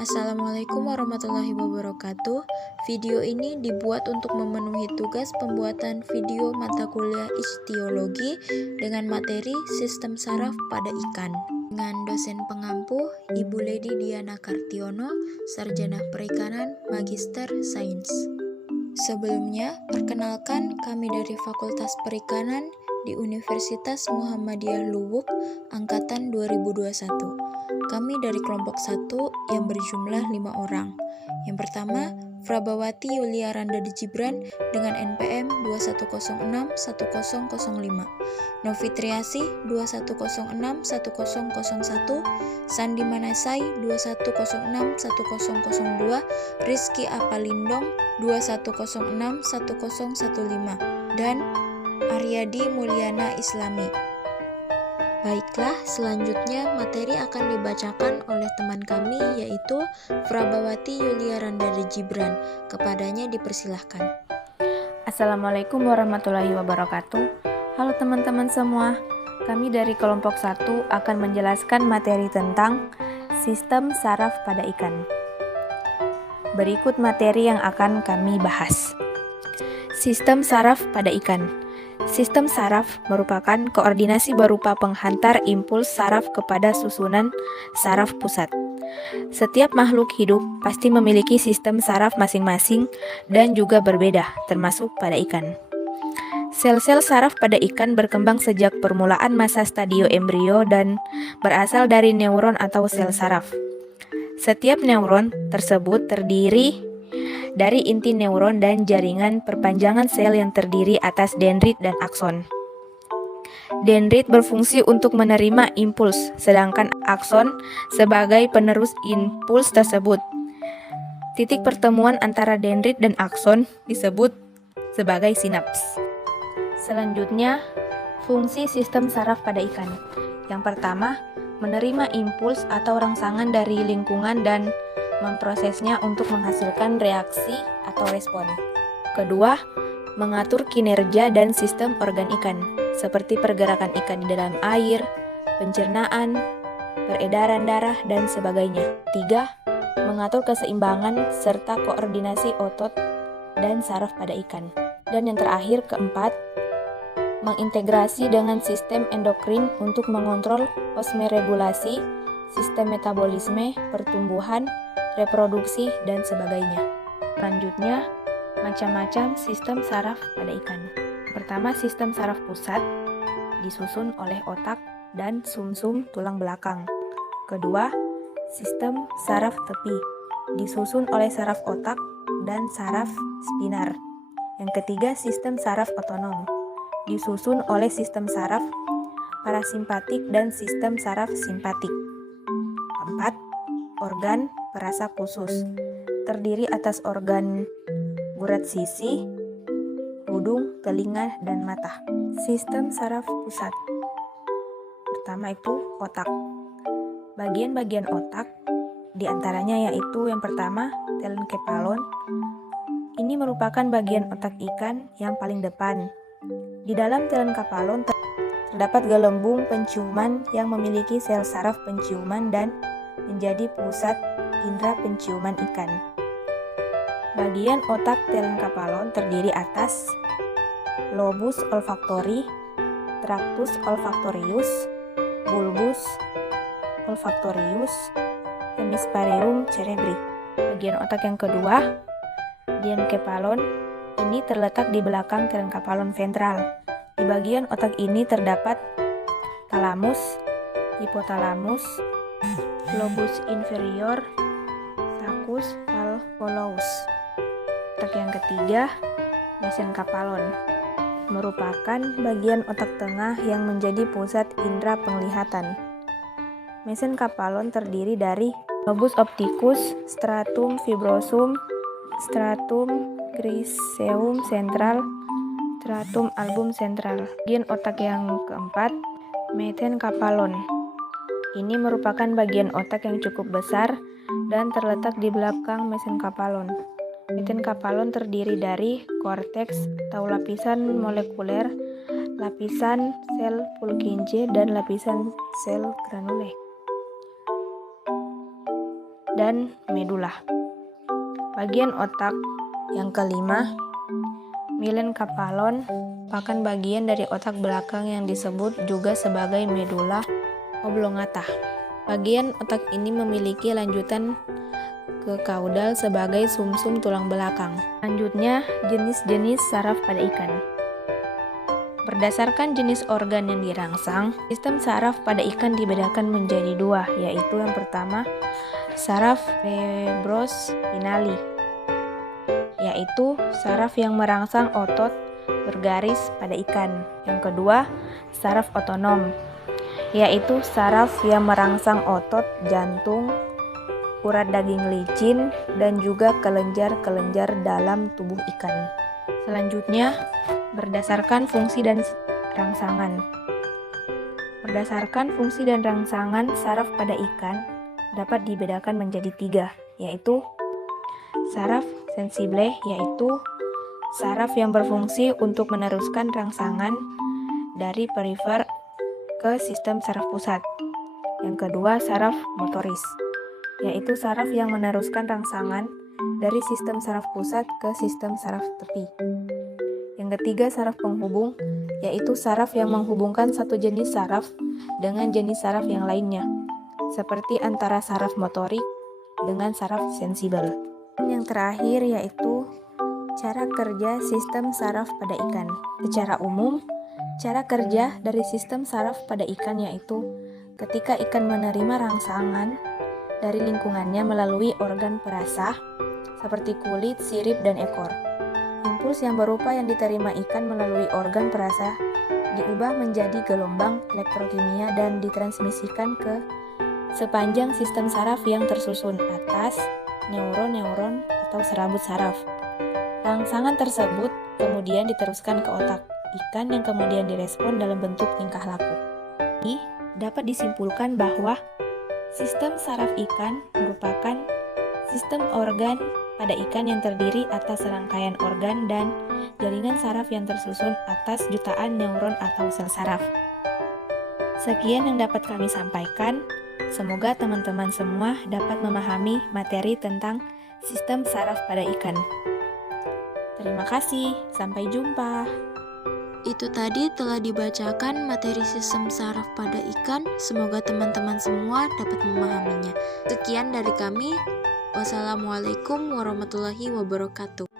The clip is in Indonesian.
Assalamualaikum warahmatullahi wabarakatuh. Video ini dibuat untuk memenuhi tugas pembuatan video mata kuliah ichtiologi dengan materi sistem saraf pada ikan dengan dosen pengampu Ibu Lady Diana Kartiono, Sarjana Perikanan, Magister Sains. Sebelumnya, perkenalkan kami dari Fakultas Perikanan di Universitas Muhammadiyah Luwuk angkatan 2021. Kami dari kelompok 1 yang berjumlah 5 orang. Yang pertama, Prabawati Yulia Randa Gibran dengan NPM 21061005, Novitriasi 21061001, Sandi Manasai 21061002, Rizky Apalindong 21061015, dan Aryadi Mulyana Islami. Baiklah, selanjutnya materi akan dibacakan oleh teman kami yaitu Prabawati Yulia Randa Gibran. Kepadanya dipersilahkan. Assalamualaikum warahmatullahi wabarakatuh. Halo teman-teman semua, kami dari kelompok 1 akan menjelaskan materi tentang sistem saraf pada ikan. Berikut materi yang akan kami bahas. Sistem saraf pada ikan. Sistem saraf merupakan koordinasi berupa penghantar impuls saraf kepada susunan saraf pusat. Setiap makhluk hidup pasti memiliki sistem saraf masing-masing dan juga berbeda, termasuk pada ikan. Sel-sel saraf pada ikan berkembang sejak permulaan masa stadio embrio dan berasal dari neuron atau sel saraf. Setiap neuron tersebut terdiri dari inti neuron dan jaringan perpanjangan sel yang terdiri atas dendrit dan akson. Dendrit berfungsi untuk menerima impuls, sedangkan akson sebagai penerus impuls tersebut. Titik pertemuan antara dendrit dan akson disebut sebagai sinaps. Selanjutnya, fungsi sistem saraf pada ikan. Yang pertama, menerima impuls atau rangsangan dari lingkungan dan memprosesnya untuk menghasilkan reaksi atau respon. Kedua, mengatur kinerja dan sistem organ ikan, seperti pergerakan ikan di dalam air, pencernaan, peredaran darah, dan sebagainya. Tiga, mengatur keseimbangan serta koordinasi otot dan saraf pada ikan. Dan yang terakhir, keempat, mengintegrasi dengan sistem endokrin untuk mengontrol osmoregulasi, sistem metabolisme, pertumbuhan, reproduksi, dan sebagainya. Selanjutnya, macam-macam sistem saraf pada ikan. Pertama, sistem saraf pusat disusun oleh otak dan sumsum tulang belakang. Kedua, sistem saraf tepi disusun oleh saraf otak dan saraf spinar. Yang ketiga, sistem saraf otonom disusun oleh sistem saraf parasimpatik dan sistem saraf simpatik. Keempat, organ perasa khusus terdiri atas organ urat sisi, hidung, telinga, dan mata. Sistem saraf pusat. Pertama itu otak. Bagian-bagian otak diantaranya yaitu yang pertama telenkephalon. Ini merupakan bagian otak ikan yang paling depan. Di dalam telenkephalon terdapat gelembung penciuman yang memiliki sel saraf penciuman dan menjadi pusat indera penciuman ikan. Bagian otak telenkephalon terdiri atas lobus olfaktori, tractus olfaktorius, bulbus olfaktorius, hemispherium cerebri. Bagian otak yang kedua, dienkephalon, ini terletak di belakang telenkephalon ventral. Di bagian otak ini terdapat talamus, hipotalamus, lobus inferior, sulcus valvulus. Otak yang ketiga, mesenkephalon, merupakan bagian otak tengah yang menjadi pusat indera penglihatan. Mesenkephalon terdiri dari lobus opticus, stratum fibrosum, stratum griseum central, stratum album central. Bagian otak yang keempat, metenkephalon. Ini merupakan bagian otak yang cukup besar dan terletak di belakang mesenkephalon. Metenkephalon terdiri dari korteks atau lapisan molekuler, lapisan sel Purkinje, dan lapisan sel granule. dan medula. Bagian otak yang kelima, melenkaphalon, merupakan bagian dari otak belakang yang disebut juga sebagai medula oblongata. Bagian otak ini memiliki lanjutan ke kaudal sebagai sumsum tulang belakang. Selanjutnya, jenis-jenis saraf pada ikan. Berdasarkan jenis organ yang dirangsang, sistem saraf pada ikan dibedakan menjadi dua, yaitu yang pertama, saraf cerebrospinali, yaitu saraf yang merangsang otot bergaris pada ikan. Yang kedua, saraf otonom, yaitu saraf yang merangsang otot jantung, urat daging licin, dan juga kelenjar-kelenjar dalam tubuh ikan. Selanjutnya, berdasarkan fungsi dan rangsangan. Berdasarkan fungsi dan rangsangan saraf pada ikan dapat dibedakan menjadi tiga, yaitu saraf sensible, yaitu saraf yang berfungsi untuk meneruskan rangsangan dari perifer ke sistem saraf pusat. Yang kedua, saraf motoris, yaitu saraf yang meneruskan rangsangan dari sistem saraf pusat ke sistem saraf tepi. Yang ketiga, saraf penghubung, yaitu saraf yang menghubungkan satu jenis saraf dengan jenis saraf yang lainnya, seperti antara saraf motorik dengan saraf sensibel. Yang terakhir yaitu cara kerja sistem saraf pada ikan. Secara umum, cara kerja dari sistem saraf pada ikan yaitu ketika ikan menerima rangsangan dari lingkungannya melalui organ perasa seperti kulit, sirip, dan ekor. Impuls yang berupa yang diterima ikan melalui organ perasa diubah menjadi gelombang elektrokimia dan ditransmisikan ke sepanjang sistem saraf yang tersusun atas neuron-neuron atau serabut saraf. Rangsangan tersebut kemudian diteruskan ke otak ikan yang kemudian direspon dalam bentuk tingkah laku. Ini dapat disimpulkan bahwa sistem saraf ikan merupakan sistem organ pada ikan yang terdiri atas serangkaian organ dan jaringan saraf yang tersusun atas jutaan neuron atau sel saraf. Sekian yang dapat kami sampaikan. Semoga teman-teman semua dapat memahami materi tentang sistem saraf pada ikan. Terima kasih, sampai jumpa. Itu tadi telah dibacakan materi sistem saraf pada ikan. Semoga teman-teman semua dapat memahaminya. Sekian dari kami. Wassalamualaikum warahmatullahi wabarakatuh.